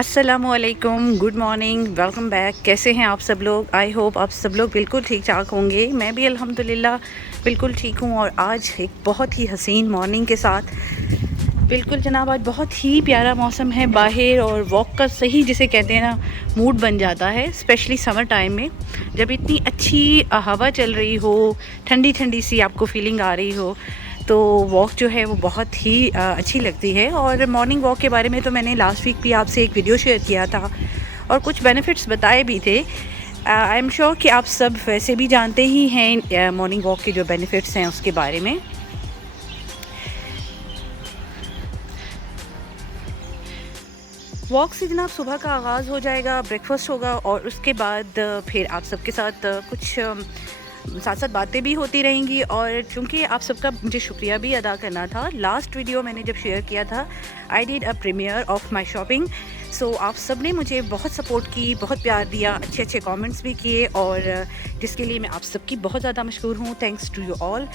अस्सलामुअलैकुम, good morning, welcome back. कैसे हैं आप सब लोग? आई होप आप सब लोग बिल्कुल ठीक ठाक होंगे। मैं भी अल्हम्दुलिल्लाह बिल्कुल ठीक हूँ। और आज एक बहुत ही हसीन मॉर्निंग के साथ बिल्कुल जनाब, आज बहुत ही प्यारा मौसम है बाहर और वॉक का सही जिसे कहते हैं ना मूड बन जाता है, स्पेशली समर टाइम में जब इतनी अच्छी हवा चल रही हो, ठंडी ठंडी सी आपको फीलिंग आ रही हो, तो वॉक जो है वो बहुत ही अच्छी लगती है। और मॉर्निंग वॉक के बारे में तो मैंने लास्ट वीक भी आपसे एक वीडियो शेयर किया था और कुछ बेनिफिट्स बताए भी थे। आई एम श्योर कि आप सब वैसे भी जानते ही हैं मॉर्निंग वॉक के जो बेनिफिट्स हैं उसके बारे में। वॉक से जनाब सुबह का आगाज़ हो जाएगा, ब्रेकफास्ट होगा और उसके बाद फिर आप सबके साथ कुछ साथ साथ बातें भी होती रहेंगी। और चूँकि आप सबका मुझे शुक्रिया भी अदा करना था, लास्ट वीडियो मैंने जब शेयर किया था, I did a premiere of my shopping. So आप सब ने मुझे बहुत सपोर्ट की, बहुत प्यार दिया, अच्छे अच्छे कमेंट्स भी किए और जिसके लिए मैं आप सबकी बहुत ज़्यादा मशकूर हूँ। Thanks to you all.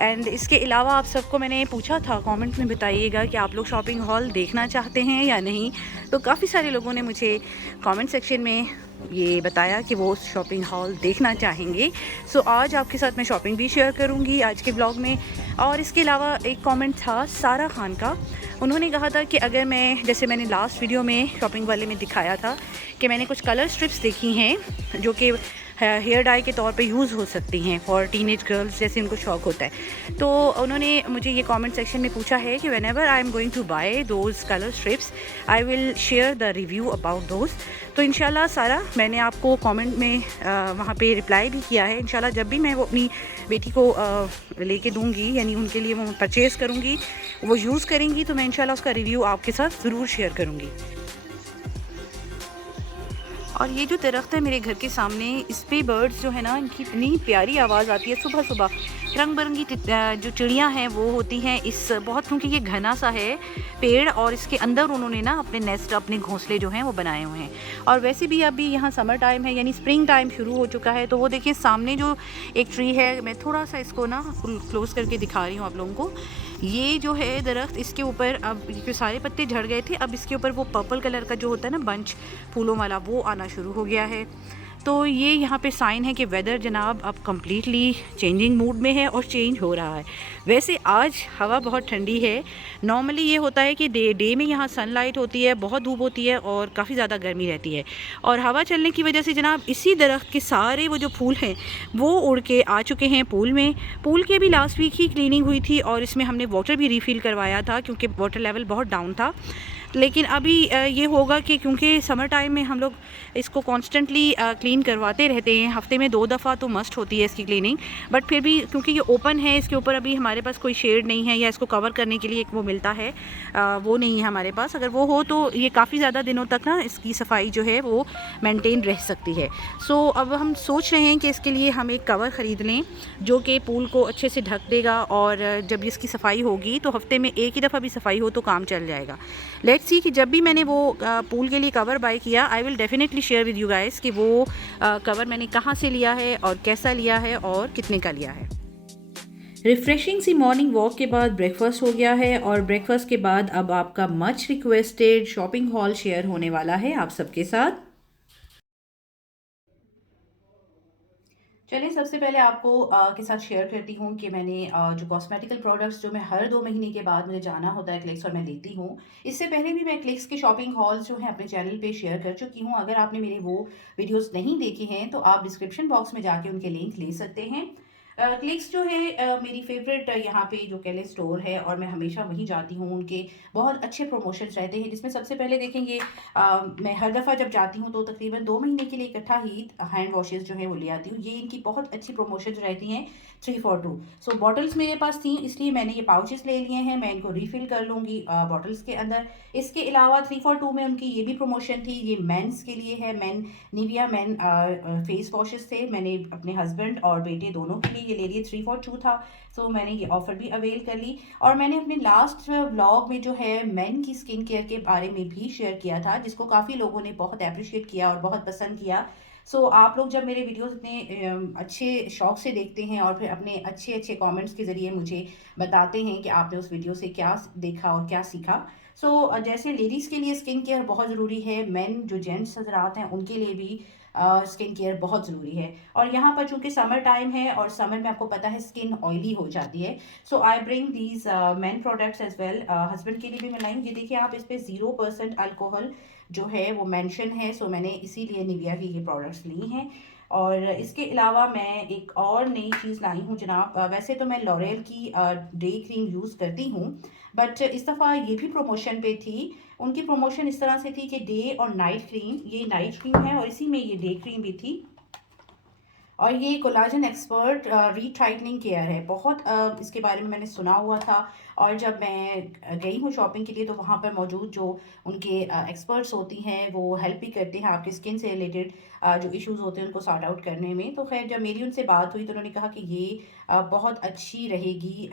And इसके अलावा आप सबको मैंने पूछा था कमेंट में, बताइएगा कि आप लोग शॉपिंग हॉल देखना चाहते हैं या नहीं। तो काफ़ी सारे लोगों ने मुझे कमेंट सेक्शन में ये बताया कि वो शॉपिंग हॉल देखना चाहेंगे। सो आज आपके साथ मैं शॉपिंग भी शेयर करूंगी आज के ब्लॉग में। और इसके अलावा एक कमेंट था सारा खान का। उन्होंने कहा था कि अगर मैं, जैसे मैंने लास्ट वीडियो में शॉपिंग वाले में दिखाया था कि मैंने कुछ कलर स्ट्रिप्स देखी हैं जो कि हेयर डाई के तौर पे यूज़ हो सकती हैं फॉर टीनेज गर्ल्स, जैसे उनको शौक होता है। तो उन्होंने मुझे ये कमेंट सेक्शन में पूछा है कि whenever I am going to buy those colour strips I will share the review about those. तो इंशाल्लाह सारा, मैंने आपको कमेंट में वहाँ पे रिप्लाई भी किया है। इंशाल्लाह जब भी मैं वो अपनी बेटी को लेके दूँगी, यानी उनके लिए वो परचेज़ करूँगी, वो यूज़ करेंगी, तो मैं इंशाल्लाह उसका रिव्यू आपके साथ ज़रूर शेयर करूँगी। और ये जो दरख्त है मेरे घर के सामने, इस पे बर्ड्स जो है ना, इनकी इतनी प्यारी आवाज़ आती है सुबह सुबह। रंग बिरंगी जो चिड़ियाँ हैं वो होती हैं इस बहुत, क्योंकि ये घना सा है पेड़ और इसके अंदर उन्होंने ना अपने नेस्ट, अपने घोंसले जो हैं वो बनाए हुए हैं। और वैसे भी अभी यहाँ समर टाइम है, यानी स्प्रिंग टाइम शुरू हो चुका है। तो वो देखिए सामने जो एक ट्री है, मैं थोड़ा सा इसको ना क्लोज करके दिखा रही हूँ आप लोगों को। ये जो है दरख्त, इसके ऊपर अब ये सारे पत्ते झड़ गए थे, अब इसके ऊपर वो पर्पल कलर का जो होता है ना बंच फूलों वाला, वो आना शुरू हो गया है। तो ये यहाँ पे साइन है कि वेदर जनाब अब कम्प्लीटली चेंजिंग मूड में है और चेंज हो रहा है। वैसे आज हवा बहुत ठंडी है। नॉर्मली ये होता है कि डे में यहाँ सनलाइट होती है, बहुत धूप होती है और काफ़ी ज़्यादा गर्मी रहती है। और हवा चलने की वजह से जनाब इसी दरख्त के सारे वो जो फूल हैं वो उड़ के आ चुके हैं पूल में। पूल के भी लास्ट वीक ही क्लीनिंग हुई थी और इसमें हमने वाटर भी रिफ़िल करवाया था क्योंकि वाटर लेवल बहुत डाउन था। लेकिन अभी ये होगा कि क्योंकि समर टाइम में हम लोग इसको कॉन्स्टेंटली क्लीन करवाते रहते हैं, हफ्ते में 2 दफ़ा तो मस्ट होती है इसकी क्लीनिंग। बट फिर भी क्योंकि ये ओपन है, इसके ऊपर अभी हमारे पास कोई शेड नहीं है या इसको कवर करने के लिए एक वो मिलता है, वो नहीं है हमारे पास। अगर वो हो तो ये काफ़ी ज़्यादा दिनों तक ना इसकी सफाई जो है वो मेंटेन रह सकती है। सो अब हम सोच रहे हैं कि इसके लिए हम एक कवर ख़रीद लें जो कि पूल को अच्छे से ढक देगा और जब इसकी सफाई होगी तो हफ्ते में एक ही दफ़ा भी सफाई हो तो काम चल जाएगा। लेट्स सी कि जब भी मैंने वो पूल के लिए कवर बाय किया, I will definitely share with you guys कि वो कवर मैंने कहाँ से लिया है और कैसा लिया है और कितने का लिया है। रिफ्रेशिंग सी मॉर्निंग वॉक के बाद ब्रेकफास्ट हो गया है और ब्रेकफास्ट के बाद अब आपका much requested shopping hall share होने वाला है आप सबके साथ। चलिए सबसे पहले आपको के साथ शेयर करती हूँ कि मैंने जो कॉस्मेटिकल प्रोडक्ट्स जो मैं हर 2 महीने के बाद मुझे जाना होता है क्लिक्स और मैं लेती हूँ। इससे पहले भी मैं क्लिक्स के शॉपिंग हॉल्स जो हैं अपने चैनल पे शेयर कर चुकी हूँ। अगर आपने मेरे वो वीडियोस नहीं देखे हैं तो आप डिस्क्रिप्शन बॉक्स में जाके उनके लिंक ले सकते हैं। क्लिक्स जो है मेरी फेवरेट यहाँ पे जो कह लें स्टोर है और मैं हमेशा वहीं जाती हूँ। उनके बहुत अच्छे प्रमोशंस रहते हैं, जिसमें सबसे पहले देखेंगे मैं हर दफ़ा जब जाती हूँ तो तकरीबन 2 महीने के लिए इकट्ठा ही हैंड वॉशेज़ जो है वो ले आती हूँ। ये इनकी बहुत अच्छी प्रमोशंस रहती हैं 3 फॉर 2। सो बॉटल्स मेरे पास थी इसलिए मैंने ये पाउचेज़ ले लिए हैं, मैं इनको रिफ़िल कर लूँगी बॉटल्स के अंदर। इसके अलावा 3 फॉर 2 में उनकी ये भी प्रमोशन थी, ये मेंस के लिए है, निविया मेन फेस वॉशेज़ थे। मैंने अपने हस्बैंड और बेटे दोनों के लिए ये ले लिए, 3 फॉर 2 था। सो मैंने ये ऑफ़र भी अवेल कर ली। और मैंने अपने लास्ट व्लॉग में जो है मेन की स्किन केयर के बारे में भी शेयर किया था, जिसको काफ़ी लोगों ने बहुत एप्रिशिएट किया और बहुत पसंद किया। सो आप लोग जब मेरे वीडियोस इतने अच्छे शौक से देखते हैं और फिर अपने अच्छे अच्छे कमेंट्स के ज़रिए मुझे बताते हैं कि आपने उस वीडियो से क्या देखा और क्या सीखा। सो जैसे लेडीज़ के लिए स्किन केयर बहुत ज़रूरी है, मेन जो जेंट्स हज़रात हैं उनके लिए भी स्किन केयर बहुत ज़रूरी है। और यहाँ पर चूँकि समर टाइम है और समर में आपको पता है स्किन ऑयली हो जाती है, so I bring these main products as well. Husband के लिए भी मैं लाई हूँ। ये देखिए आप, इस पे 0% अल्कोहल जो है वो मेंशन है, सो मैंने इसीलिए निविया की ये प्रोडक्ट्स ली हैं। और इसके अलावा मैं एक और नई चीज़ लाई हूँ जनाब। वैसे तो मैं लॉरेल की डे क्रीम यूज़ करती हूँ, बट इस दफ़ा ये भी प्रमोशन पे थी। उनकी प्रमोशन इस तरह से थी कि डे और नाइट क्रीम, ये नाइट क्रीम है और इसी में ये डे क्रीम भी थी। और ये कोलाजन एक्सपर्ट रीटाइटनिंग केयर है। बहुत इसके बारे में मैंने सुना हुआ था, और जब मैं गई हूँ शॉपिंग के लिए तो वहाँ पर मौजूद जो उनके एक्सपर्ट्स होती हैं वो हेल्प भी करते हैं आपके स्किन से रिलेटेड जो इश्यूज होते हैं उनको सॉर्ट आउट करने में। तो खैर जब मेरी उनसे बात हुई तो उन्होंने कहा कि ये बहुत अच्छी रहेगी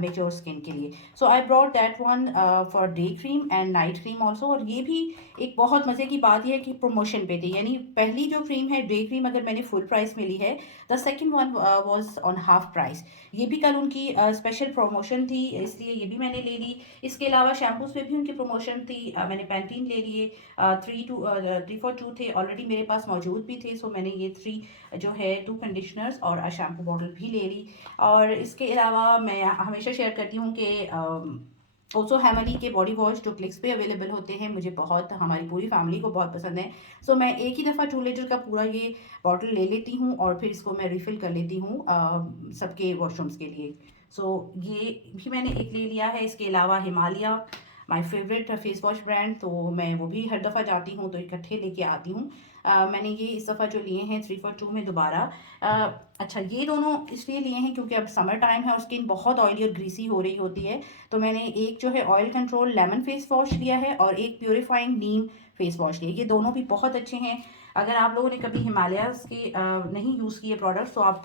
मेच्योर स्किन के लिए। So I brought that one for day cream and night cream also. और ये भी एक बहुत मज़े की बात यह है कि प्रमोशन पे थी, यानी पहली जो क्रीम है डे क्रीम अगर मैंने फुल प्राइस में ली है, the second one was on half price. ये भी कल उनकी स्पेशल प्रमोशन थी, इसलिए ये भी मैंने ले ली। इसके अलावा शैम्पूज पे भी उनकी प्रमोशन थी। मैंने पैंटीन ले लिए, 3 फॉर 2 थे, ऑलरेडी मेरे पास मौजूद भी थे, सो मैंने ये 3 जो है 2 कंडीशनर्स और शैम्पू बॉटल भी ले ली। और इसके अलावा मैं हमेशा शेयर करती हूँ कि ऑल्सो हैमली के बॉडी वॉश जो क्लिक्स पे अवेलेबल होते हैं, मुझे बहुत, हमारी पूरी फैमिली को बहुत पसंद है। सो मैं एक ही दफ़ा 2 लीटर का पूरा ये बॉटल ले लेती हूँ और फिर इसको मैं रिफ़िल कर लेती हूँ सबके वॉशरूम्स के लिए। सो ये भी मैंने एक ले लिया है। इसके अलावा Himalaya my favourite face wash brand, तो मैं वो भी हर दफ़ा जाती हूँ तो इकट्ठे लेके आती हूँ। मैंने ये इस दफ़ा जो लिए हैं 3 फॉर 2 में दोबारा। अच्छा, ये दोनों इसलिए लिए हैं क्योंकि अब समर टाइम है और स्किन बहुत ऑयली और ग्रीसी हो रही होती है। तो मैंने एक जो है oil control lemon face wash लिया है और एक प्योरीफाइंग नीम फेस वॉश लिया। ये दोनों भी बहुत अच्छे हैं। अगर आप लोगों ने कभी हिमालयस के नहीं यूज़ किए प्रोडक्ट्स तो आप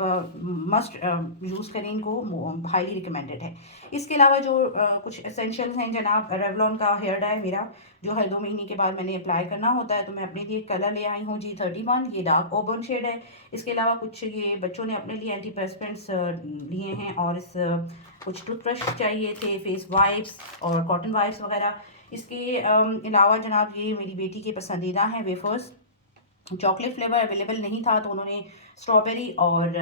मस्ट यूज़ करें इनको, हाईली रिकमेंडेड है। इसके अलावा जो कुछ एसेंशियल्स हैं जनाब, रेवलॉन का हेयर डाई मेरा जो हर 2 महीने के बाद मैंने अप्लाई करना होता है, तो मैं अपने लिए कलर ले आई हूँ G31, ये डार्क ओबर्न शेड है। इसके अलावा कुछ ये बच्चों ने अपने लिए एंटी परस्पेंट्स लिए हैं, और कुछ टूथब्रश चाहिए थे, फेस वाइप्स और कॉटन वाइप्स वगैरह। इसके अलावा जनाब ये मेरी बेटी के पसंदीदा हैं वेफर्स। चॉकलेट फ्लेवर अवेलेबल नहीं था तो उन्होंने स्ट्रॉबेरी और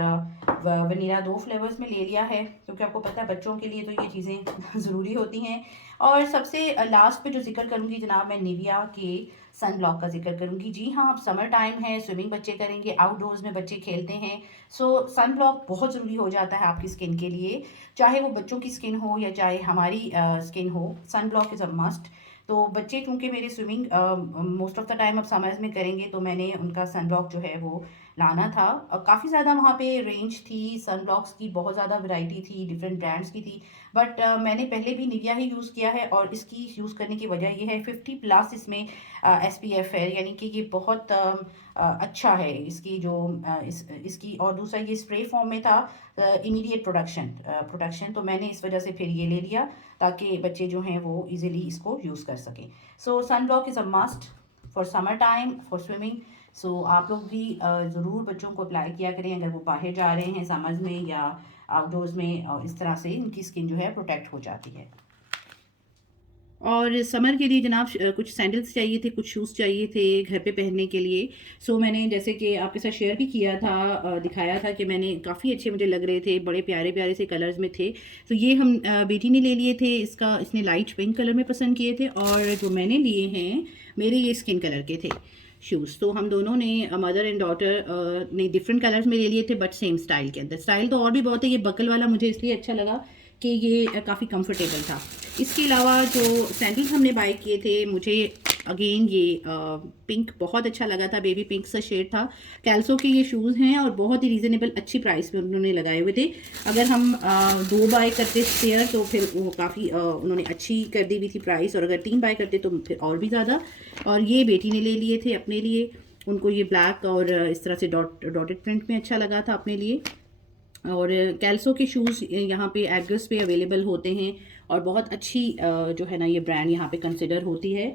वनीला 2 फ्लेवर्स में ले लिया है, क्योंकि आपको पता है बच्चों के लिए तो ये चीज़ें ज़रूरी होती हैं। और सबसे लास्ट पे जो जिक्र करूँगी जनाब, मैं निविया के सन ब्लॉक का जिक्र करूँगी। जी हाँ, अब समर टाइम है, स्विमिंग बच्चे करेंगे, आउटडोर्स में बच्चे खेलते हैं, सो सन ब्लॉक बहुत ज़रूरी हो जाता है आपकी स्किन के लिए, चाहे वो बच्चों की स्किन हो या चाहे हमारी स्किन हो। Sun block is a must. तो बच्चे चूँकि मेरे swimming most of the time अब समर्स में करेंगे, तो मैंने उनका सन ब्लॉक जो है वो लाना था। काफ़ी ज़्यादा वहाँ पे रेंज थी सन ब्लॉक्स की, बहुत ज़्यादा वैरायटी थी, डिफरेंट ब्रांड्स की थी। बट मैंने पहले भी निविया ही यूज़ किया है और इसकी यूज़ करने की वजह ये है 50+ इसमें SPF है, यानी कि ये बहुत अच्छा है इसकी जो इसकी। और दूसरा ये स्प्रे फॉर्म में था, इमीडिएट प्रोडक्शन, तो मैंने इस वजह से फिर ये ले लिया ताकि बच्चे जो हैं वो इजीली इसको यूज़ कर सकें। So sun block is a must for summer time for swimming. So आप लोग भी ज़रूर बच्चों को अप्लाई किया करें अगर वो बाहर जा रहे हैं समर्स में या आउटडोर्स में, और इस तरह से इनकी स्किन जो है प्रोटेक्ट हो जाती है। और समर के लिए जनाब कुछ सैंडल्स चाहिए थे, कुछ शूज़ चाहिए थे घर पे पहनने के लिए। सो मैंने जैसे कि आपके साथ शेयर भी किया था, दिखाया था कि मैंने काफ़ी अच्छे मुझे लग रहे थे, बड़े प्यारे प्यारे से कलर्स में थे। तो ये हम बेटी ने ले लिए थे, इसने लाइट पिंक कलर में पसंद किए थे, और जो मैंने लिए हैं मेरे ये स्किन कलर के थे शूज़। तो हम दोनों ने मदर एंड डॉटर ने डिफरेंट कलर्स में ले लिए थे, बट सेम स्टाइल के अंदर। स्टाइल तो और भी बहुत है, ये बकल वाला मुझे इसलिए अच्छा लगा कि ये काफ़ी कंफर्टेबल था। इसके अलावा जो सैंडल्स हमने बाय किए थे, मुझे अगेन ये पिंक बहुत अच्छा लगा था, बेबी पिंक सा शेड था। कैल्सो के ये शूज़ हैं और बहुत ही रीज़नेबल अच्छी प्राइस पे उन्होंने लगाए हुए थे। अगर हम 2 बाय करते पेयर तो फिर वो काफ़ी उन्होंने अच्छी कर दी हुई थी प्राइस, और अगर 3 बाय करते तो फिर और भी ज़्यादा। और ये बेटी ने ले लिए थे अपने लिए, उनको ये ब्लैक और इस तरह से डॉटेड प्रिंट में अच्छा लगा था अपने लिए। और कैल्सो के शूज़ यहाँ पे एड्रेस पे अवेलेबल होते हैं और बहुत अच्छी जो है ना ये ब्रांड यहाँ पे कंसिडर होती है।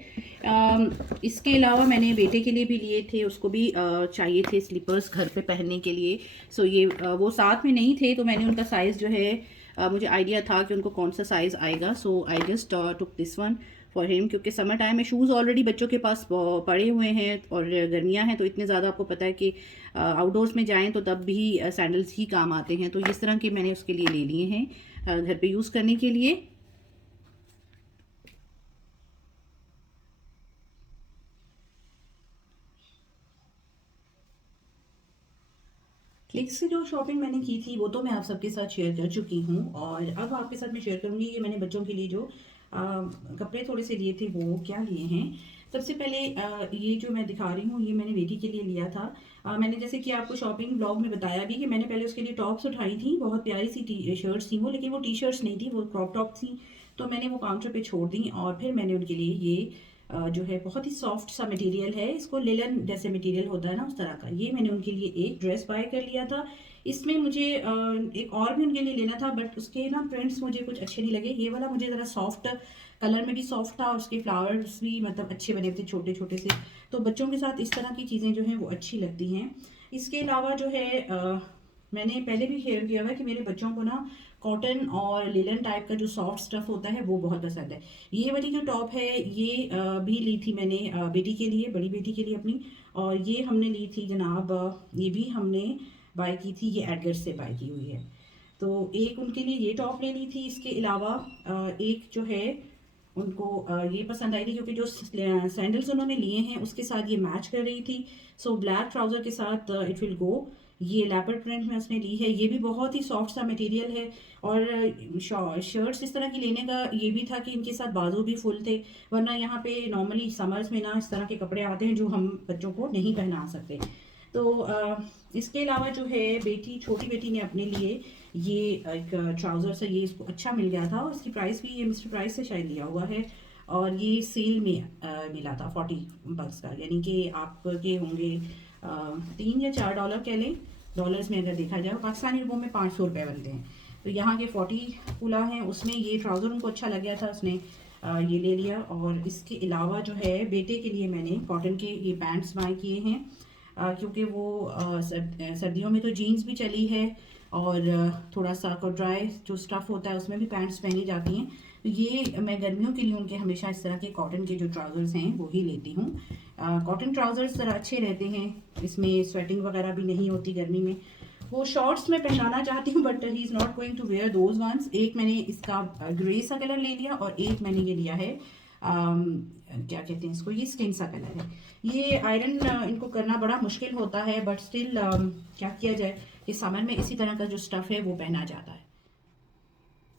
इसके अलावा मैंने बेटे के लिए भी लिए थे, उसको भी चाहिए थे स्लीपर्स घर पे पहनने के लिए। सो ये वो साथ में नहीं थे तो मैंने उनका साइज़ जो है मुझे आइडिया था कि उनको कौन सा साइज़ आएगा, so I just took this one for him, क्योंकि समर टाइम में शूज़ ऑलरेडी बच्चों के पास पड़े हुए हैं और गर्मियां हैं, तो इतने ज़्यादा आपको पता है कि आउटडोर्स में जाएं तो तब भी सैंडल्स ही काम आते हैं। तो इस तरह के मैंने उसके लिए ले लिए हैं घर पे यूज़ करने के लिए। क्लिक्स से जो शॉपिंग मैंने की थी वो तो मैं आप सबके साथ शेयर कर चुकी हूँ, और अब आपके साथ मैं शेयर करूँगी कि मैंने बच्चों के लिए जो कपड़े थोड़े से लिए थे वो क्या लिए हैं। सबसे पहले ये जो मैं दिखा रही हूँ ये मैंने बेटी के लिए लिया था। मैंने जैसे कि आपको शॉपिंग ब्लॉग में बताया भी कि मैंने पहले उसके लिए टॉप्स उठाई थी, बहुत प्यारी सी टी शर्ट्स थी वो, लेकिन वो टी शर्ट्स नहीं थी, वो क्रॉप टॉप थी। तो मैंने वो काउंटर पे छोड़ दी और फिर मैंने उनके लिए ये जो है बहुत ही सॉफ्ट सा मटेरियल है, इसको लिलन जैसे मटेरियल होता है ना उस तरह का, ये मैंने उनके लिए एक ड्रेस बाय कर लिया था। इसमें मुझे एक और भी उनके लिए लेना था, बट उसके ना प्रिंट्स मुझे कुछ अच्छे नहीं लगे। ये वाला मुझे ज़रा सॉफ्ट कलर में भी सॉफ्ट था और उसके फ्लावर्स भी मतलब अच्छे बने थे छोटे छोटे से, तो बच्चों के साथ इस तरह की चीज़ें जो हैं वो अच्छी लगती हैं। इसके अलावा जो है मैंने पहले भी शेयर किया हुआ है कि मेरे बच्चों को ना कॉटन और लिलन टाइप का जो सॉफ्ट स्टफ़ होता है वो बहुत पसंद है। ये वाली जो टॉप है ये भी ली थी मैंने बेटी के लिए, बड़ी बेटी के लिए अपनी, और ये हमने ली थी जनाब, ये भी हमने बाय की थी, ये एडगर से बाय की हुई है। तो एक उनके लिए ये टॉप ले ली थी। इसके अलावा एक जो है उनको ये पसंद आई थी क्योंकि जो सैंडल्स उन्होंने लिए हैं उसके साथ ये मैच कर रही थी। सो ब्लैक ट्राउज़र के साथ इट विल गो। ये लेपर्ड प्रिंट में उसने ली है, ये भी बहुत ही सॉफ्ट सा मटेरियल है। और शर्ट्स इस तरह की लेने का ये भी था कि इनके साथ बाजू भी फुल थे, वरना यहाँ पे नॉर्मली समर्स में ना इस तरह के कपड़े आते हैं जो हम बच्चों को नहीं पहना सकते। तो इसके अलावा जो है बेटी, छोटी बेटी ने अपने लिए ये एक ट्राउज़र सा, ये इसको अच्छा मिल गया था और इसकी प्राइस भी ये मिस्टर प्राइस से शायद लिया हुआ है, और ये सेल में मिला था $40 का, यानी कि आपके होंगे $3 या $4 कह लें, डॉलर्स में अगर देखा जाए। पाकिस्तानी रुपयों में 500 रुपये बनते हैं, तो यहाँ के 40 कुला हैं। उसमें ये ट्राउज़र उनको अच्छा लग गया था, उसने ये ले लिया। और इसके अलावा जो है बेटे के लिए मैंने कॉटन के ये पैंट्स बाय किए हैं, क्योंकि वो सर्दियों में तो जीन्स भी चली है और थोड़ा सा ड्राई जो स्टफ़ होता है उसमें भी पैंट्स पहनी जाती हैं। तो ये मैं गर्मियों के लिए उनके हमेशा इस तरह के कॉटन के जो ट्राउज़र्स हैं वो ही लेती हूँ। कॉटन ट्राउज़र्स ज़रा अच्छे रहते हैं, इसमें स्वेटिंग वगैरह भी नहीं होती गर्मी में। वो शॉर्ट्स में पहनाना चाहती हूँ but he is not going to wear those ones. एक मैंने इसका ग्रे सा कलर ले लिया और एक मैंने ये लिया है क्या कहते हैं इसको, ये स्किन सा कलर है। ये आयरन इनको करना बड़ा मुश्किल होता है, बट स्टिल क्या किया जाए कि समर में इसी तरह का जो स्टफ़ है वो पहना जाता है।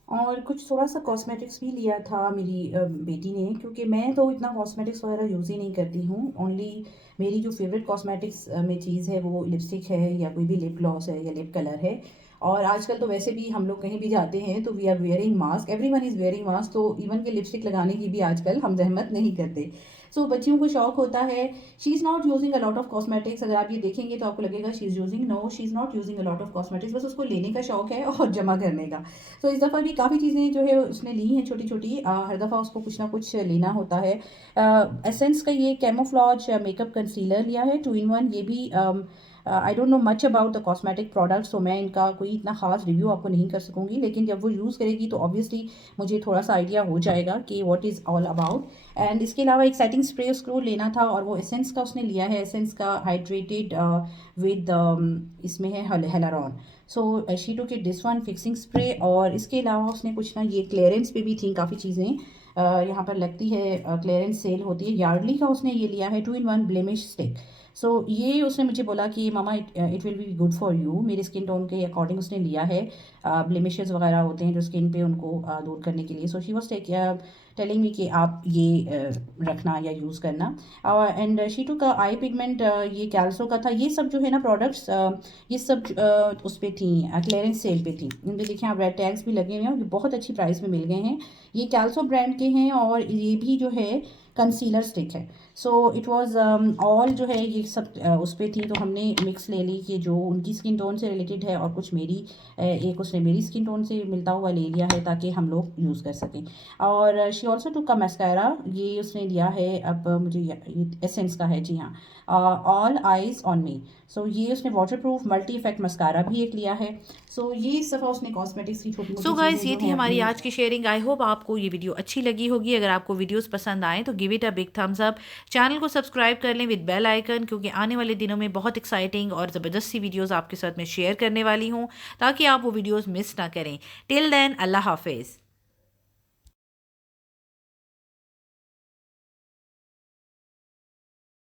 और कुछ थोड़ा सा कॉस्मेटिक्स भी लिया था मेरी बेटी ने, क्योंकि मैं तो इतना कॉस्मेटिक्स वगैरह यूज़ ही नहीं करती हूँ। ओनली मेरी जो फेवरेट कॉस्मेटिक्स में चीज़ है वो लिपस्टिक है या कोई भी लिप ग्लॉस है या लिप कलर है। और आजकल तो वैसे भी हम लोग कहीं भी जाते हैं तो we are wearing mask, everyone is wearing mask, तो इवन के लिपस्टिक लगाने की भी आजकल हम जहमत नहीं करते। सो बच्चियों को शौक होता है। She is not using a lot of cosmetics, अगर आप ये देखेंगे तो आपको लगेगा she is using, no she is not using a lot of cosmetics, बस उसको लेने का शौक है और जमा करने का। तो इस दफ़ा भी काफ़ी चीज़ें जो है उसने ली हैं छोटी छोटी, हर दफ़ा उसको कुछ ना कुछ लेना होता है। एसेंस का ये कैमोफ्लॉज मेकअप कंसीलर लिया है 2 in 1, ये भी I don't know much about the cosmetic products, तो मैं इनका कोई इतना ख़ास रिव्यू आपको नहीं कर सकूँगी, लेकिन जब वो यूज़ करेगी तो ऑब्वियसली मुझे थोड़ा सा आइडिया हो जाएगा कि what is all about. And इसके अलावा एक सेटिंग स्प्रे उसको लेना था और वो एसेंस का उसने लिया है, एसेंस का हाइड्रेटेड विद इसमें है hyaluron. So she took it this one fixing spray. और इसके अलावा उसने कुछ ना, ये क्लियरेंस पे भी थी काफ़ी चीज़ें, यहाँ पर लगती है क्लियरेंस सेल होती है, यार्डली का उसने ये लिया है 2 in 1 ब्लेमिश स्टिक। सो ये उसने मुझे बोला कि मामा it will be good for you, मेरे स्किन टोन के अकॉर्डिंग उसने लिया है। ब्लेमिशेस वगैरह होते हैं जो स्किन पे, उनको दूर करने के लिए। So she was telling me कि आप ये रखना या यूज़ करना। एंड शी टू का आई पिगमेंट, ये कैल्सो का था। ये सब जो है ना प्रोडक्ट्स, ये सब उस पर थी, क्लियरेंस सेल पे थी। इन पर देखिए आप रेड टैग्स भी लगे हुए हैं और ये बहुत अच्छी प्राइस में मिल गए हैं। ये कैल्सो ब्रांड के हैं और ये भी जो है कंसीलर स्टिक है। सो इट वाज ऑल जो है ये सब उस पे थी, तो हमने मिक्स ले ली कि जो उनकी स्किन टोन से रिलेटेड है और कुछ मेरी एक उसने मेरी स्किन टोन से मिलता हुआ ले लिया है ताकि हम लोग यूज़ कर सकें। और शी ऑल्सो टू का मस्कारा, ये उसने लिया है, अब मुझे ये एसेंस का है, जी हाँ, ऑल आइज ऑन मी। सो ये उसने water proof multi effect mascara भी एक लिया है। सो ये इस दफ़ा उसने कॉस्मेटिक्स की छोटी सो मोटी गाइस चीज़ें ये जो थी हैं हमारी अपनी। आज की शेयरिंग। आई होप आपको ये वीडियो अच्छी लगी होगी। अगर आपको वीडियोस पसंद आए तो give it a big thumbs up. Channel को सब्सक्राइब कर लें विद बेल आइकन, क्योंकि आने वाले दिनों में बहुत एक्साइटिंग और ज़बरदस्त सी वीडियोस आपके साथ में शेयर करने वाली हूँ, ताकि आप वो वीडियोस मिस ना करें। टिल देन, अल्लाह हाफिज़।